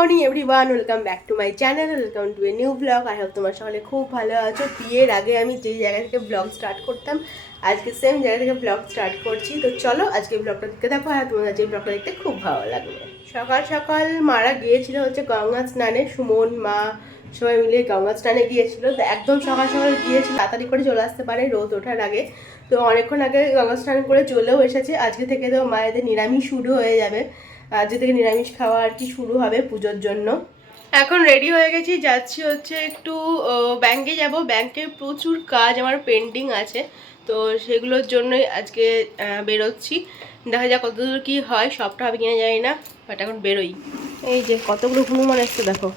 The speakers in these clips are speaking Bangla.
Morning everyone, welcome back to my channel, welcome to a new blog. I hope তোমার সকলে খুব ভালো আছো। বিয়ের আগে আমি যেই জায়গা থেকে ব্লগ স্টার্ট করতাম, আজকে সেম জায়গা থেকে ব্লগ স্টার্ট করছি। তো চলো আজকে ব্লগটা দেখতে দেখো, আর তোমার আজকে ব্লগটা দেখতে খুব ভালো লাগবে। সকাল সকাল মারা গিয়েছিল হচ্ছে গঙ্গা স্নানে, সুমন মা সবাই মিলে গঙ্গা স্নানে গিয়েছিল। তো একদম সকাল সকাল গিয়েছিল, তাড়াতাড়ি করে চলে আসতে পারে রোদ ওঠার আগে। তো অনেকক্ষণ আগে গঙ্গা স্নান করে চলেও এসেছে। আজকে থেকে তো মায়েদের নিরামিষ শুরু হয়ে যাবে, আজকে থেকে নিরামিষ খাওয়া আর কি শুরু হবে পুজোর জন্য। এখন রেডি হয়ে গেছি, যাচ্ছি হচ্ছে একটু ব্যাংকে যাব। ব্যাংকে প্রচুর কাজ আমার পেন্ডিং আছে, তো সেগুলোর জন্যই আজকে বেরোচ্ছি। দেখা যাক কতদূর কী হয়, সবটা হবে কিনা জানি না, বাট এখন বেরোই। এই যে কতগুলো হনুমান এসছে দেখো,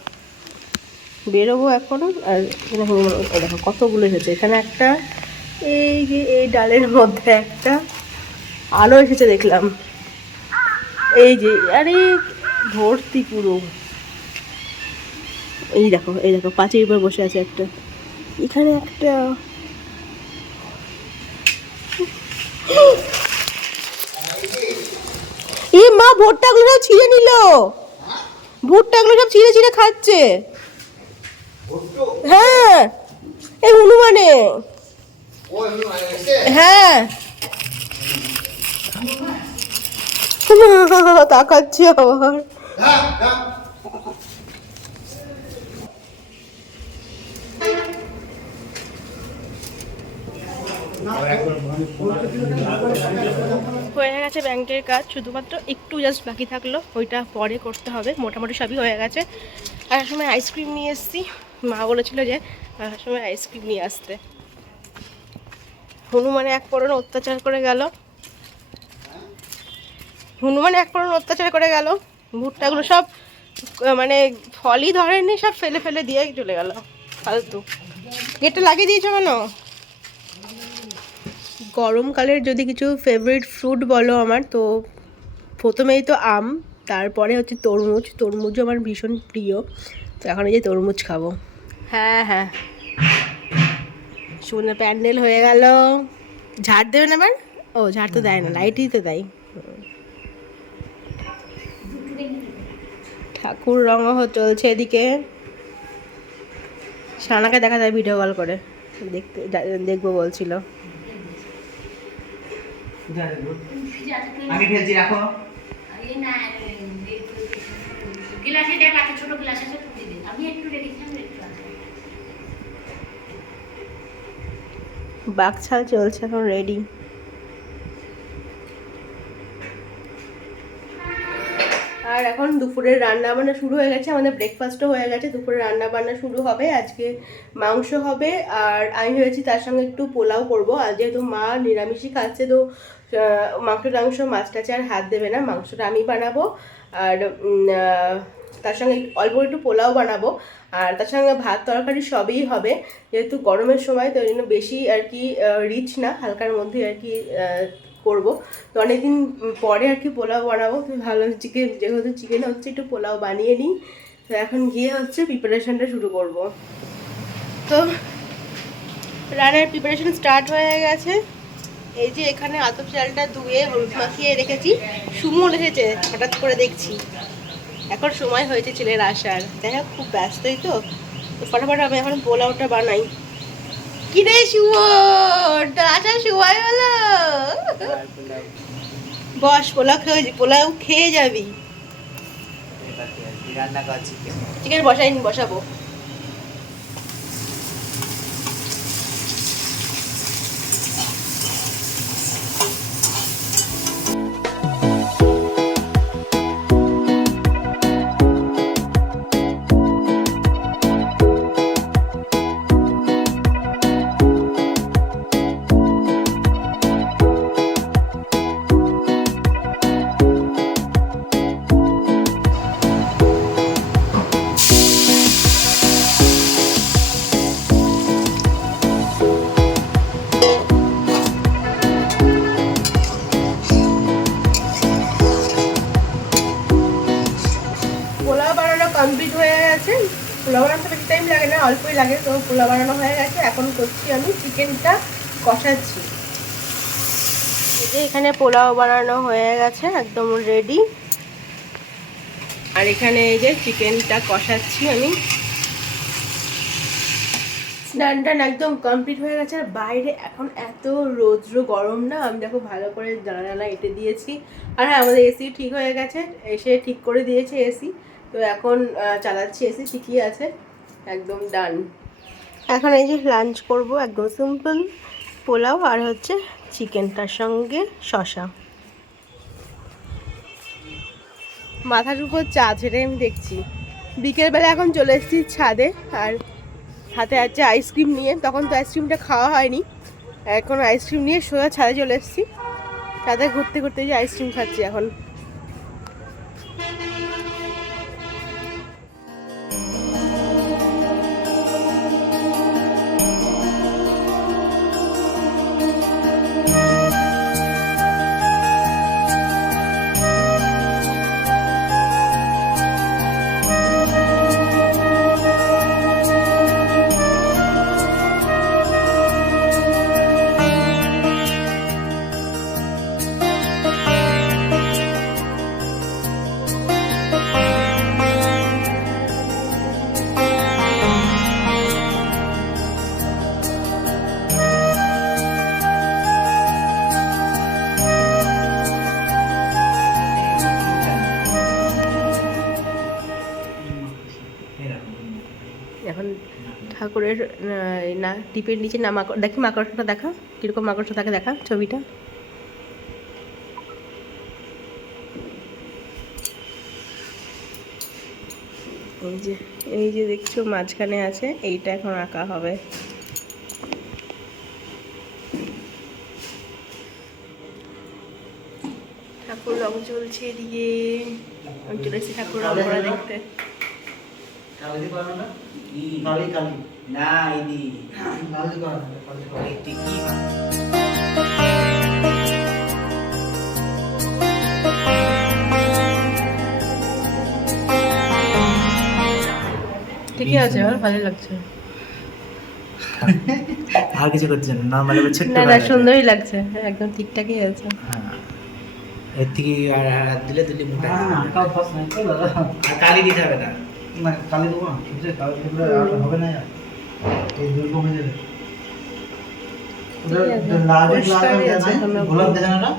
বেরোবো এখন। আর এখানে হনুমান দেখো কতগুলো এসেছে, এখানে একটা, এই যে এই ডালের মধ্যে একটা আলো এসেছে দেখলাম, এই যে আরে ভর্তি পুরো। এই দেখো এই দেখো, পাঁচের উপর বসে আছে একটা, এখানে একটা। এই মা ভুট্টাগুলো সব ছিঁড়ে নিল, ভুট্টাগুলো সব ছিঁড়ে ছিঁড়ে খাচ্ছে। হ্যাঁ এই হনুমানে, হ্যাঁ তাকাচ্ছে আবার। হয়ে গেছে ব্যাংকের কাজ, শুধুমাত্র একটু জাস্ট বাকি থাকলো, ওইটা পরে করতে হবে। মোটামুটি সবই হয়ে গেছে। আর সময় আইসক্রিম নিয়ে এসেছি, মা বলেছিল যে সময় আইসক্রিম নিয়ে আসতে। হনুমানে এক পরণ অত্যাচার করে গেল, হনুমান এক পরণ অত্যাচার করে গেল। ভুট্টাগুলো সব মানে ফলই ধরেনি, সব ফেলে ফেলে দিয়ে চলে গেল ফালতু। গেটটা লাগিয়ে দিয়েছো কেন? গরমকালের যদি কিছু ফেভারিট ফ্রুট বলো আমার, তো প্রথমেই তো আম, তারপরে হচ্ছে তরমুজ। তরমুজও আমার ভীষণ প্রিয়, তো এখন এই যে তরমুজ খাবো। হ্যাঁ হ্যাঁ, শুনে প্যান্ডেল হয়ে গেল। ঝাড় দেবে না আবার? ও ঝাড় তো দেয় না, লাইটই তো দেয়। ঠাকুর রঙও চলছে এদিকে। সানাকে দেখা যায় ভিডিও কল করে, দেখতে দেখবো বলছিল। আমি ফেলছি, রাখো। গ্লাসে দেখ, একটা ছোট গ্লাস আছে, আমি একটু রেখেছি। বাকছাল চলছে এখন, রেডি। আর এখন দুপুরের রান্না বান্না শুরু হয়ে গেছে, আমাদের ব্রেকফাস্টও হয়ে গেছে, দুপুরে রান্না বান্না শুরু হবে। আজকে মাংস হবে, আর আমি ভেবেছি তার সঙ্গে একটু পোলাও করব। আর যেহেতু মা নিরামিষই খাচ্ছে, তো মাংস টাংস মাছ টাছে আর হাত দেবে না, মাংসটা আমি বানাবো। আর তার সঙ্গে অল্প একটু পোলাও বানাবো, আর তার সঙ্গে ভাত তরকারি সবই হবে। যেহেতু গরমের সময়, তো ওই জন্য বেশি আর কি রিচ না, হালকার মধ্যে আর কি করবো। তো অনেকদিন পরে আর কি পোলাও বানাবো, তো ভালো চিকেন, যেহেতু চিকেন হচ্ছে একটু পোলাও বানিয়ে নিই। তো এখন গিয়ে হচ্ছে প্রিপারেশনটা শুরু করব। তো রান্নার প্রিপারেশন স্টার্ট হয়ে গেছে। এই যে এখানে আতপ চালটা ধুয়ে হলুদ মাখিয়ে রেখেছি। সুমন এসেছে হঠাৎ করে দেখছি, এখন সময় হয়েছে ছেলের আসার। দেখা খুব ব্যস্তই তো, ফটাফট আমি এখন পোলাওটা বানাই। কিরে শুয়োর, তোর আসার সময় হলো? বস, পোলাও খেয়ে যাবি। চিকেন বসাইনি, বসাবো। কমপ্লিট হয়ে গেছে। পোলাও বানাতে বেশি টাইম লাগে না, অল্পই লাগে। তো পোলাও বানানো হয়ে গেছে, এখন করছি আমি চিকেনটা কষাচ্ছি। এই যে এখানে পোলাও বানানো হয়ে গেছে, একদম রেডি। আর এখানে এই যে চিকেনটা কষাচ্ছি আমি। স্নান টান একদম কমপ্লিট হয়ে গেছে। আর বাইরে এখন এত রৌদ্র গরম না, আমি দেখো ভালো করে জানালা এঁটে দিয়েছি। আর হ্যাঁ, আমাদের এসি ঠিক হয়ে গেছে, এসে ঠিক করে দিয়েছে এসি। তো এখন চালাচ্ছি, এসি ঠিকই আছে, একদম ডান। এখন এই যে লাঞ্চ করব, একদম সিম্পল পোলাও আর হচ্ছে চিকেনটার সঙ্গে শসা। মাথার উপর চা ছেড়ে আমি দেখছি। বিকেলবেলা এখন চলে এসেছি ছাদে, আর হাতে আছে আইসক্রিম নিয়ে। তখন তো আইসক্রিমটা খাওয়া হয়নি, এখন আইসক্রিম নিয়ে সোজা ছাদে চলে এসেছি। ছাদে ঘুরতে ঘুরতে যে আইসক্রিম খাচ্ছি এখন। এখন ঠাকুরের না টিপের নিচে না দেখি মাকড়সাটা দেখা কীরকম মাকড়সা থাকে, দেখা ছবিটা। এই যে দেখছো মাঝখানে আছে, এইটা এখন আঁকা হবে। ঠাকুর রং চলছে এদিকে, আমি চলে এসেছি ঠাকুর রং করা দেখতে। কালি বানানো না কালি কালি না ইদি লাল বানানো কালি টিকি ঠিকই আছে, ভালো লাগছে। আর কিছু করছে না, নরমালি ছোট না না, সুন্দরই লাগছে, একদম ঠিকঠাকই আছে। হ্যাঁ, এর থেকে আর দিলে দিলে মোটা আর কালি দিতে হবে না। না কালি দেবো না, ঠিক আছে, কালি দিলে আর হবে না, এই দুই কমে যাবে। গোলাপ দেখা না।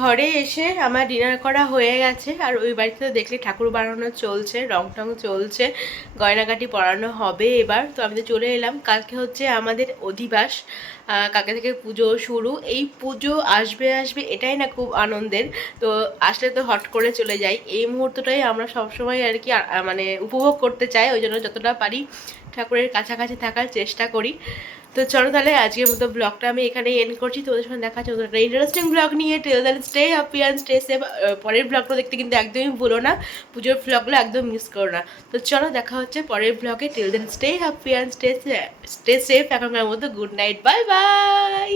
ঘরে এসে আমার ডিনার করা হয়ে গেছে, আর ওই বাড়িতে তো দেখলে ঠাকুর বানানো চলছে, রং টং চলছে, গয়নাকাটি পরানো হবে এবার। তো আমি তো চলে এলাম। কালকে হচ্ছে আমাদের অধিবাস, কালকে থেকে পুজো শুরু। এই পুজো আসবে আসবে এটাই না খুব আনন্দের। তো আসলে তো হট করে চলে যাই, এই মুহূর্তটাই আমরা সবসময় আর কি মানে উপভোগ করতে চাই। ওই জন্য যতটা পারি ঠাকুরের কাছাকাছি থাকার চেষ্টা করি। তো চলো তাহলে আজকের মতো ব্লগটা আমি এখানেই এন্ড করছি। তোমাদের সঙ্গে দেখা হচ্ছে একটা ইন্টারেস্টিং ব্লগ নিয়ে। Till then stay happy and stay safe. পরের ব্লগটা দেখতে কিন্তু একদমই ভুলো না, পুজোর ব্লগগুলো একদম মিস করো না। তো চলো দেখা হচ্ছে পরের ব্লগে। Till then stay happy and stay safe. এখনকার মতো গুড নাইট, বাই বাই।